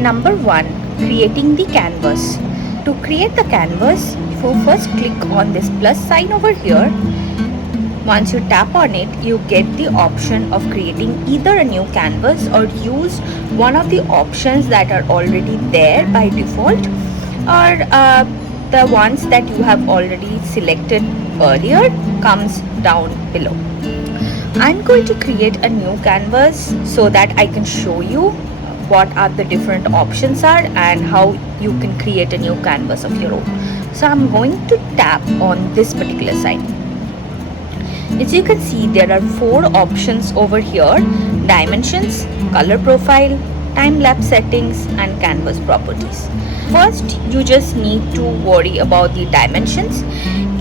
Number 1, creating the canvas. To create the canvas, first click on this plus sign over here. Once you tap on it, you get the option of creating either a new canvas or use one of the options that are already there by default, or the ones that you have already selected earlier comes down below. I'm going to create a new canvas so that I can show you what are the different options are and how you can create a new canvas of your own. So I'm going to tap on this particular sign. As you can see, there are 4 options over here: dimensions, color profile, time-lapse settings, and canvas properties. First, you just need to worry about the dimensions.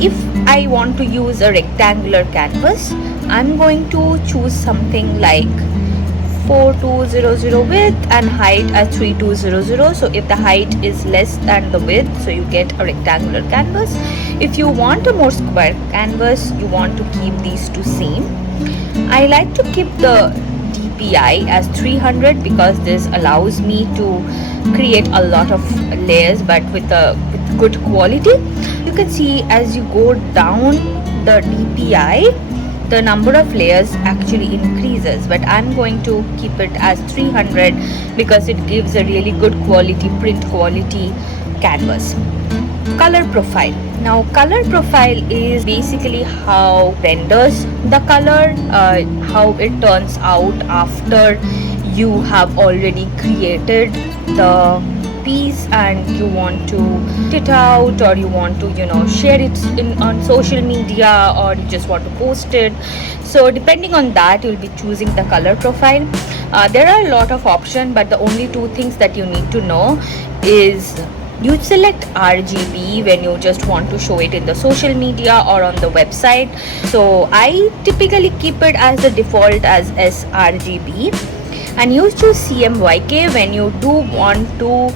If I want to use a rectangular canvas, I'm going to choose something like 4200 width and height as 3200. So if the height is less than the width, so you get a rectangular canvas. If you want a more square canvas, you want to keep these two same. I like to keep the DPI as 300 because this allows me to create a lot of layers but with good quality. You can see as you go down the DPI, the number of layers actually increases, but I'm going to keep it as 300 because it gives a really good quality, print quality canvas. Color profile. Now color profile is basically how renders the color, how it turns out after you have already created the piece and you want to put it out, or you want to share it on social media, or you just want to post it. So depending on that, you'll be choosing the color profile. There are a lot of options, but the only 2 things that you need to know is you select RGB when you just want to show it in the social media or on the website. So I typically keep it as the default as sRGB, and you choose CMYK when you do want to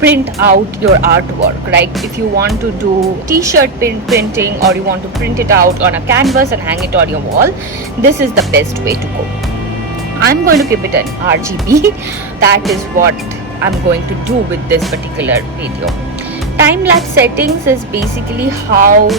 print out your artwork, right? If you want to do t-shirt printing, or you want to print it out on a canvas and hang it on your wall, this is the best way to go. I'm going to keep it an RGB. That is what I'm going to do with this particular video. Time-lapse settings is basically how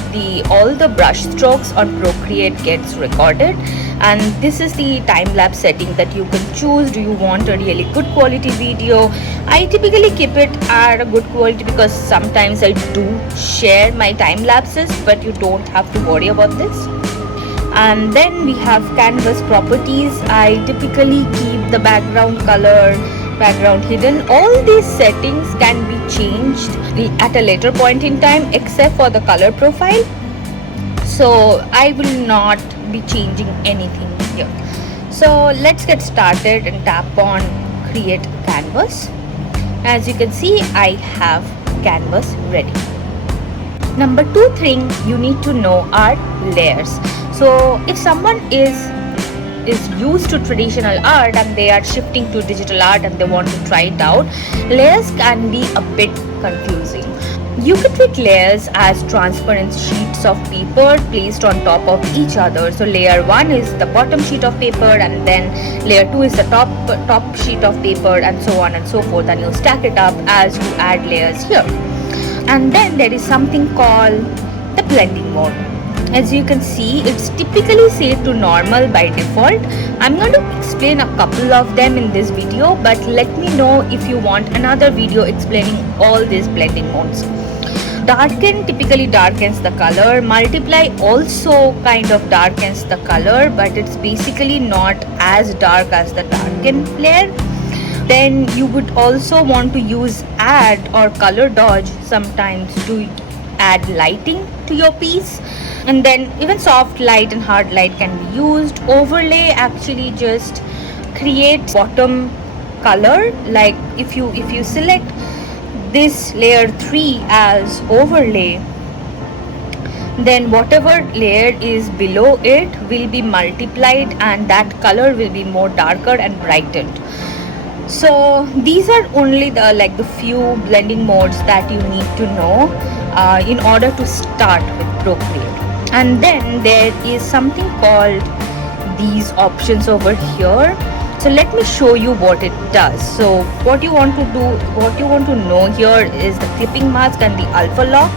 all the brush strokes on Procreate gets recorded, and this is the time-lapse setting that you can choose. Do you want a really good quality video? I typically keep it at a good quality because sometimes I do share my time lapses, but you don't have to worry about this. And then we have canvas properties. I typically keep the background color, background hidden. All these settings can be changed at a later point in time, except for the color profile. So I will not be changing anything here. So let's get started and tap on create canvas. As you can see, I have canvas ready. Number 2 thing you need to know are layers. So if someone is used to traditional art and they are shifting to digital art and they want to try it out, layers can be a bit confusing. You can treat layers as transparent sheets of paper placed on top of each other. So layer 1 is the bottom sheet of paper, and then layer 2 is the top sheet of paper, and so on and so forth, and you stack it up as you add layers here. And then there is something called the blending mode. As you can see, it's typically set to normal by default. I'm going to explain a couple of them in this video, but let me know if you want another video explaining all these blending modes. Darken typically darkens the color. Multiply also kind of darkens the color, but it's basically not as dark as the darken layer. Then you would also want to use add or color dodge sometimes to add lighting to your piece. And then even soft light and hard light can be used. Overlay actually just creates bottom color. Like if you select this layer 3 as overlay, then whatever layer is below it will be multiplied and that color will be more darker and brightened. So these are only the few blending modes that you need to know in order to start with Procreate. And then there is something called these options over here. So let me show you what it does. So what you want to know here is the clipping mask and the alpha lock.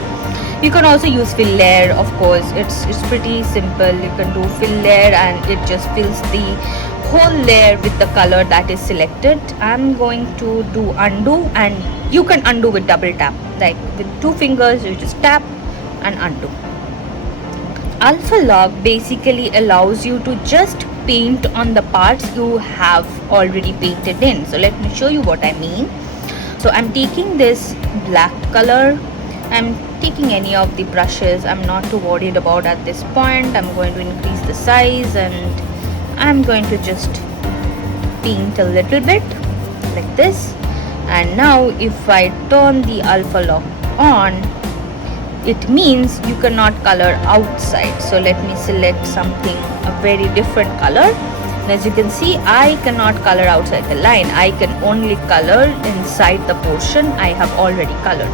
You can also use fill layer, of course. It's pretty simple. You can do fill layer and it just fills the whole layer with the color that is selected. I'm going to do undo, and you can undo with double tap. Like with 2 fingers, you just tap and undo. Alpha lock basically allows you to just paint on the parts you have already painted in. So let me show you what I mean. So I'm taking this black color. I'm taking any of the brushes. I'm not too worried about at this point. I'm going to increase the size and I'm going to just paint a little bit like this. And now if I turn the alpha lock on, it means you cannot color outside. So let me select something a very different color. And as you can see, I cannot color outside the line. I can only color inside the portion I have already colored.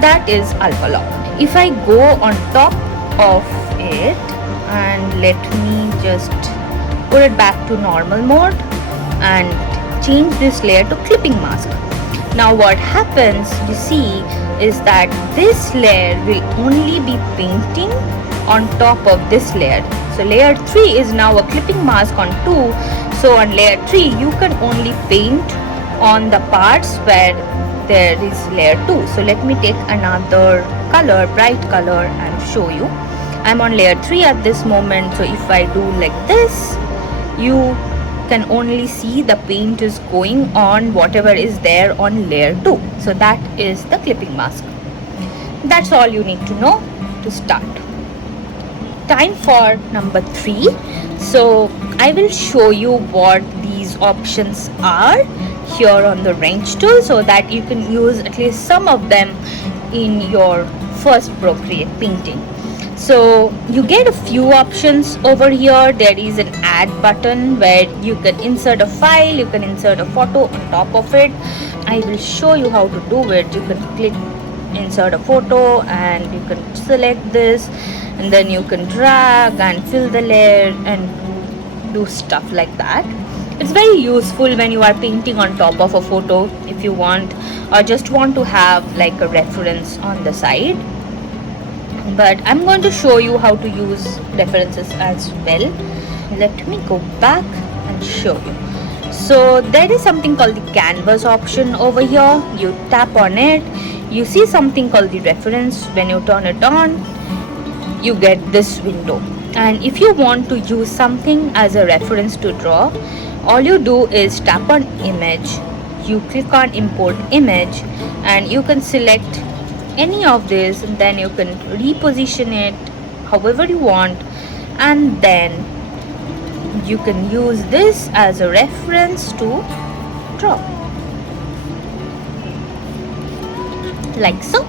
That is alpha lock. If I go on top of it and let me just put it back to normal mode and change this layer to clipping mask. Now what happens, you see, is that this layer will only be painting on top of this layer. So layer 3 is now a clipping mask on 2. So on layer 3 you can only paint on the parts where there is layer 2. So let me take another color, bright color, and show you. I'm on layer 3 at this moment. So if I do like this, you can only see the paint is going on whatever is there on layer 2. So that is the clipping mask. That's all you need to know to start. Time for number 3. So I will show you what these options are here on the wrench tool so that you can use at least some of them in your first Procreate painting. So you get a few options over here. There is an add button where you can insert a file, you can insert a photo on top of it. I will show you how to do it. You can click insert a photo and you can select this, and then you can drag and fill the layer and do stuff like that. It's very useful when you are painting on top of a photo if you want, or just want to have like a reference on the side. But I'm going to show you how to use references as well. Let me go back and show you. So there is something called the canvas option over here. You tap on it, you see something called the reference. When you turn it on, you get this window. And if you want to use something as a reference to draw, all you do is tap on image, you click on import image, and you can select any of this, and then you can reposition it however you want, and then you can use this as a reference to draw, like so.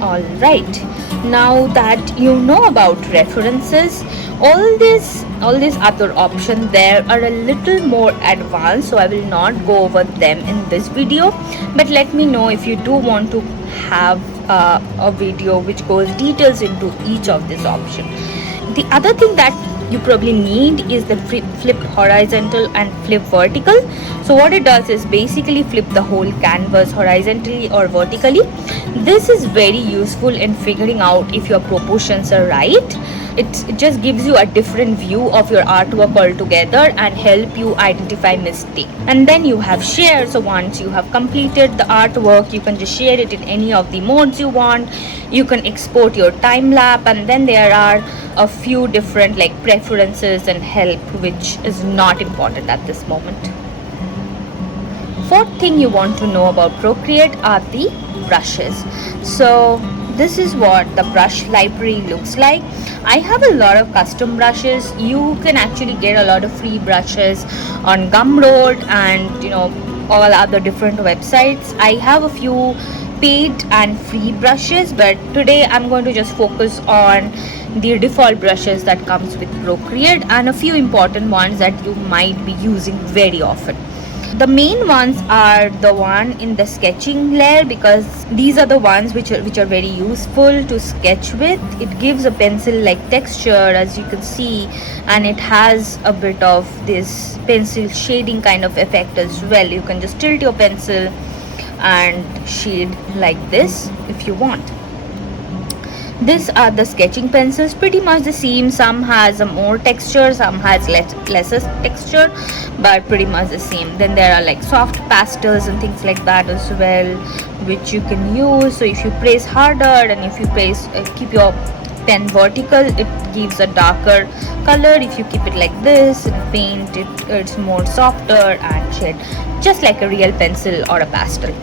Alright, now that you know about references, all these other options there are a little more advanced, so I will not go over them in this video, but let me know if you do want to have a video which goes details into each of these options. The other thing that you probably need is the flip horizontal and flip vertical. So what it does is basically flip the whole canvas horizontally or vertically. This is very useful in figuring out if your proportions are right. It just gives you a different view of your artwork altogether and help you identify mistakes. And then you have share. So once you have completed the artwork, you can just share it in any of the modes you want. You can export your time lapse, and then there are a few different like preferences and help, which is not important at this moment. Fourth thing you want to know about Procreate are the brushes. So this is what the brush library looks like. I have a lot of custom brushes. You can actually get a lot of free brushes on Gumroad and all other different websites. I have a few paid and free brushes, but today I'm going to just focus on the default brushes that comes with Procreate and a few important ones that you might be using very often. The main ones are the one in the sketching layer, because these are the ones which are very useful to sketch with. It gives a pencil like texture, as you can see, and it has a bit of this pencil shading kind of effect as well. You can just tilt your pencil and shade like this if you want. These are the sketching pencils, pretty much the same. Some has a more texture, some has lesser texture, but pretty much the same. Then there are like soft pastels and things like that as well, which you can use. So if you press harder and if you press keep your pen vertical, it gives a darker color. If you keep it like this and paint it's more softer and shade, just like a real pencil or a pastel.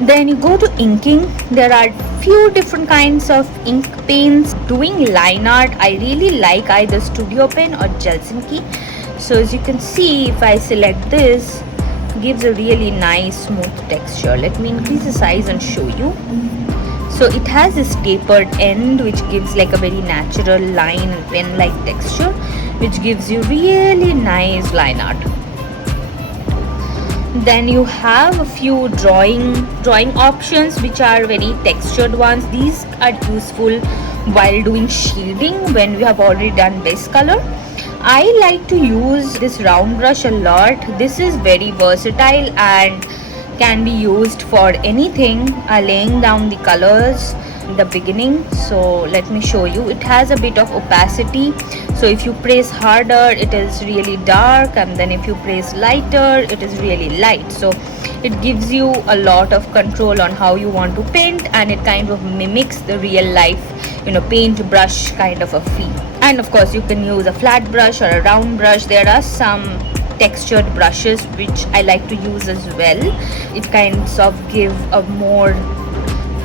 Then you go to inking. There are few different kinds of ink pens. Doing line art, I really like either Studio Pen or Gelsinki. So as you can see, if I select this, it gives a really nice smooth texture. Let me increase the size and show you. So it has this tapered end which gives like a very natural line and pen like texture, which gives you really nice line art. Then you have a few drawing options which are very textured ones. These are useful while doing shading when we have already done base color. I like to use this round brush a lot. This is very versatile and can be used for anything. Laying down the colors in the beginning. So let me show you. It has a bit of opacity. So if you press harder, it is really dark, and then if you press lighter, it is really light. So it gives you a lot of control on how you want to paint, and it kind of mimics the real life, paint brush kind of a feel. And of course you can use a flat brush or a round brush. There are some textured brushes which I like to use as well. It kinds of give a more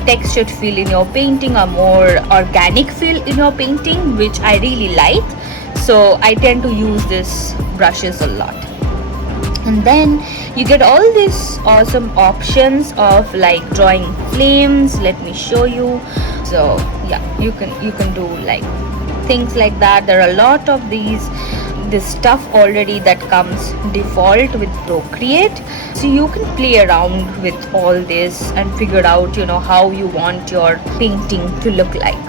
textured feel in your painting, a more organic feel in your painting, which I really like. So I tend to use these brushes a lot. And then you get all these awesome options of like drawing flames. Let me show you. So yeah, you can do like things like that. There are a lot of this stuff already that comes default with Procreate, so you can play around with all this and figure out how you want your painting to look like.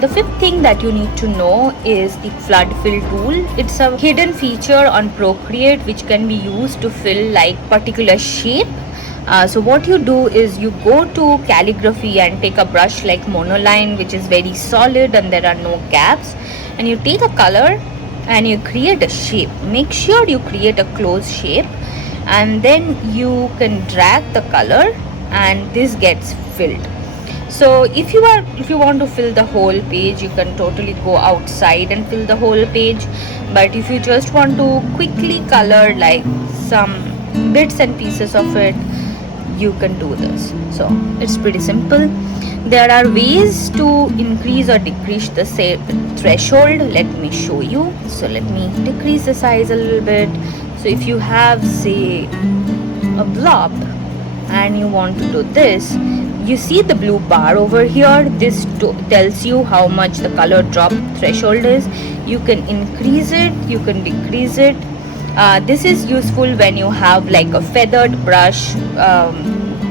The fifth thing that you need to know is the flood fill tool. It's a hidden feature on Procreate which can be used to fill like particular shape. So what you do is you go to calligraphy and take a brush like monoline, which is very solid and there are no gaps, and you take a color and you create a shape. Make sure you create a closed shape, and then you can drag the color and this gets filled. So if you want to fill the whole page, you can totally go outside and fill the whole page, but if you just want to quickly color like some bits and pieces of it, you can do this. So it's pretty simple. There are ways to increase or decrease the threshold. Let me show you. So let me decrease the size a little bit. So if you have say a blob and you want to do this, you see the blue bar over here. This tells you how much the color drop threshold is. You can increase it, you can decrease it. This is useful when you have like a feathered brush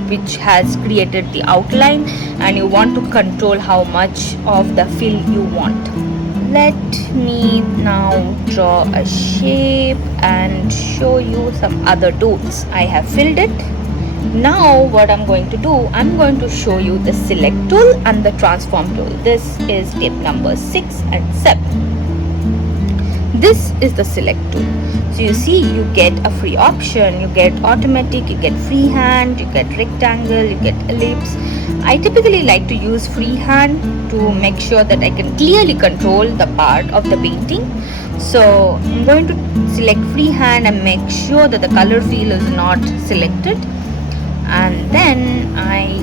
which has created the outline and you want to control how much of the fill you want. Let me now draw a shape and show you some other tools. I have filled it. Now what I'm going to do, I'm going to show you the select tool and the transform tool. This is tip number 6 and 7. This is the select tool. So you see, you get a free option, you get automatic, you get freehand, you get rectangle, you get ellipse. I typically like to use freehand to make sure that I can clearly control the part of the painting. So I'm going to select freehand and make sure that the color field is not selected. And then I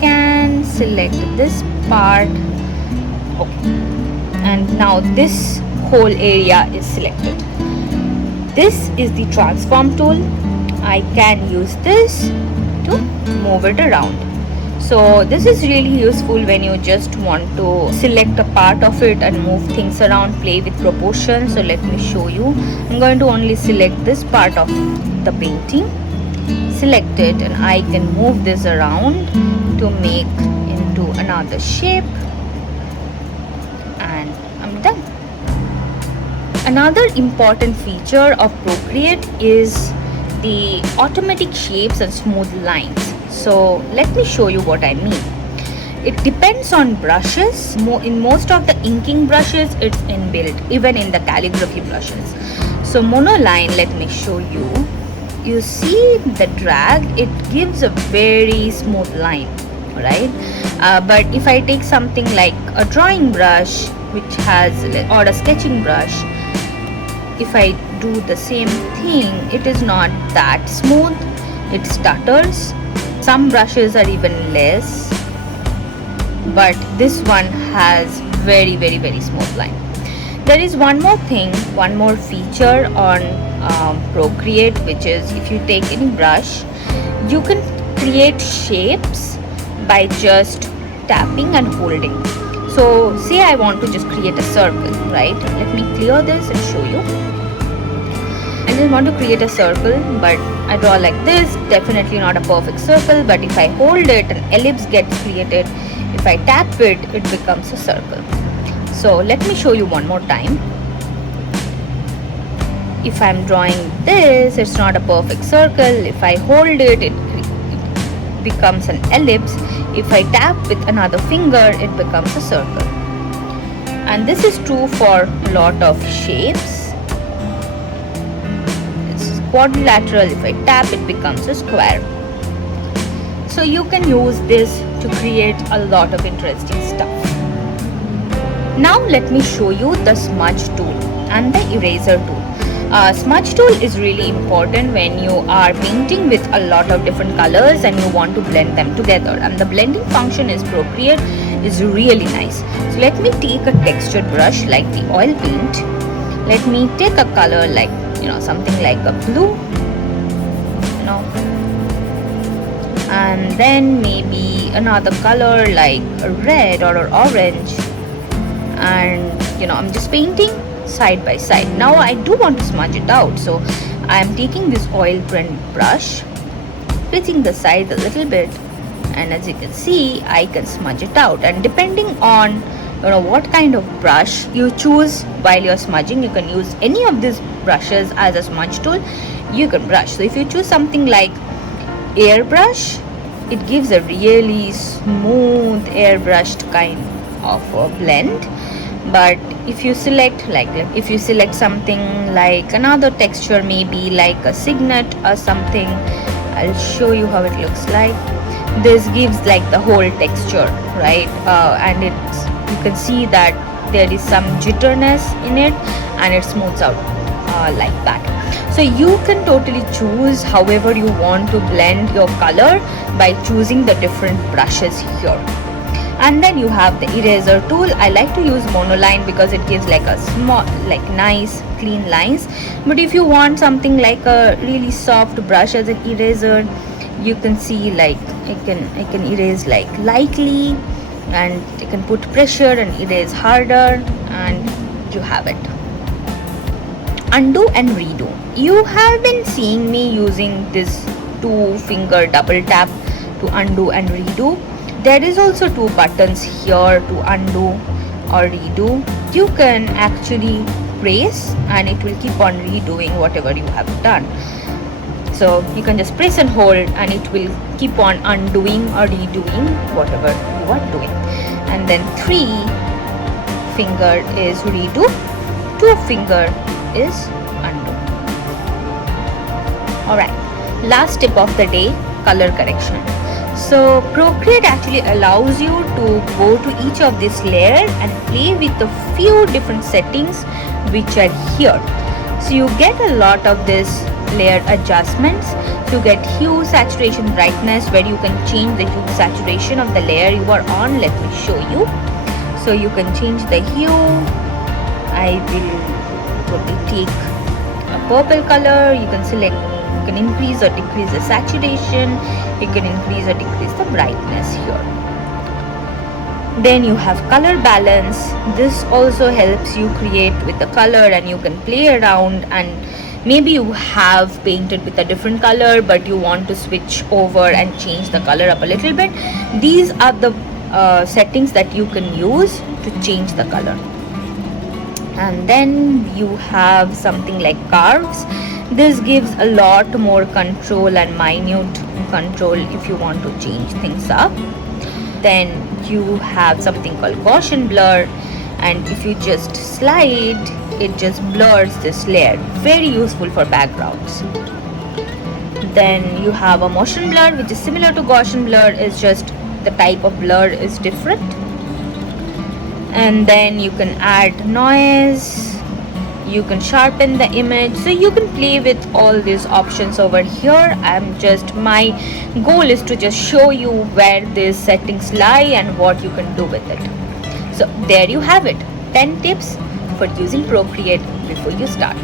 can select this part. Okay. And now this whole area is selected. This is the transform tool. I can use this to move it around. So this is really useful when you just want to select a part of it and move things around, play with proportions. So let me show you. I'm going to only select this part of the painting, select it, and I can move this around to make into another shape, and I'm done. Another important feature of Procreate is the automatic shapes and smooth lines. So let me show you what I mean. It depends on brushes. In most of the inking brushes, it's inbuilt, even in the calligraphy brushes. So monoline, let me show you. You see the drag, it gives a very smooth line, right? But if I take something like a drawing brush, which has, or a sketching brush, if I do the same thing, it is not that smooth, it stutters. Some brushes are even less, but this one has very smooth line. There is one more thing, one more feature on Procreate, which is if you take any brush, you can create shapes by just tapping and holding. So say I want to just create a circle, right? Let me clear this and show you. I just want to create a circle, but I draw like this. Definitely not a perfect circle, but if I hold it, an ellipse gets created. If I tap it, it becomes a circle. So let me show you one more time. If I'm drawing this, it's not a perfect circle. If I hold it, it becomes an ellipse. If I tap with another finger, it becomes a circle. And this is true for a lot of shapes. It's quadrilateral. If I tap, it becomes a square. So you can use this to create a lot of interesting stuff. Now let me show you the smudge tool and the eraser tool. Smudge tool is really important when you are painting with a lot of different colors and you want to blend them together, and the blending function is Procreate is really nice. So let me take a textured brush like the oil paint. Let me take a color like, something like a blue, and then maybe another color like a red or an orange, and I'm just painting side by side. Now I do want to smudge it out, so I am taking this oil print brush, splitting the sides a little bit, and as you can see, I can smudge it out. And depending on what kind of brush you choose while you're smudging, you can use any of these brushes as a smudge tool. You can brush. So if you choose something like airbrush, it gives a really smooth airbrushed kind of a blend. But if you select something like another texture, maybe like a signet or something, I'll show you how it looks like. This gives like the whole texture, right? And you can see that there is some jitterness in it, and it smooths out like that. So you can totally choose however you want to blend your color by choosing the different brushes here. And then you have the eraser tool. I like to use monoline because it gives like a small, like nice clean lines. But if you want something like a really soft brush as an eraser, you can see like I can erase like lightly, and you can put pressure and erase harder, and you have it. Undo and redo. You have been seeing me using this 2-finger double tap to undo and redo. There is also 2 buttons here to undo or redo. You can actually press and it will keep on redoing whatever you have done. So you can just press and hold and it will keep on undoing or redoing whatever you are doing. And then 3-finger is redo, 2-finger is undo. Alright, last tip of the day, color correction. So Procreate actually allows you to go to each of this layer and play with a few different settings which are here. So you get a lot of this layer adjustments. So you get hue, saturation, brightness, where you can change the hue, saturation of the layer you are on. Let me show you. So you can change the hue. I will probably take a purple color. You can select You can increase or decrease the saturation. You can increase or decrease the brightness here. Then you have color balance. This also helps you create with the color, and you can play around, and maybe you have painted with a different color but you want to switch over and change the color up a little bit. These are the settings that you can use to change the color. And then you have something like curves. This gives a lot more control and minute control if you want to change things up. Then you have something called Gaussian blur, and if you just slide, it just blurs this layer. Very useful for backgrounds. Then you have a motion blur, which is similar to Gaussian blur, it's just the type of blur is different. And then you can add noise, you can sharpen the image, so you can play with all these options over here. My goal is to just show you where these settings lie and what you can do with it. So there you have it, 10 tips for using Procreate before you start.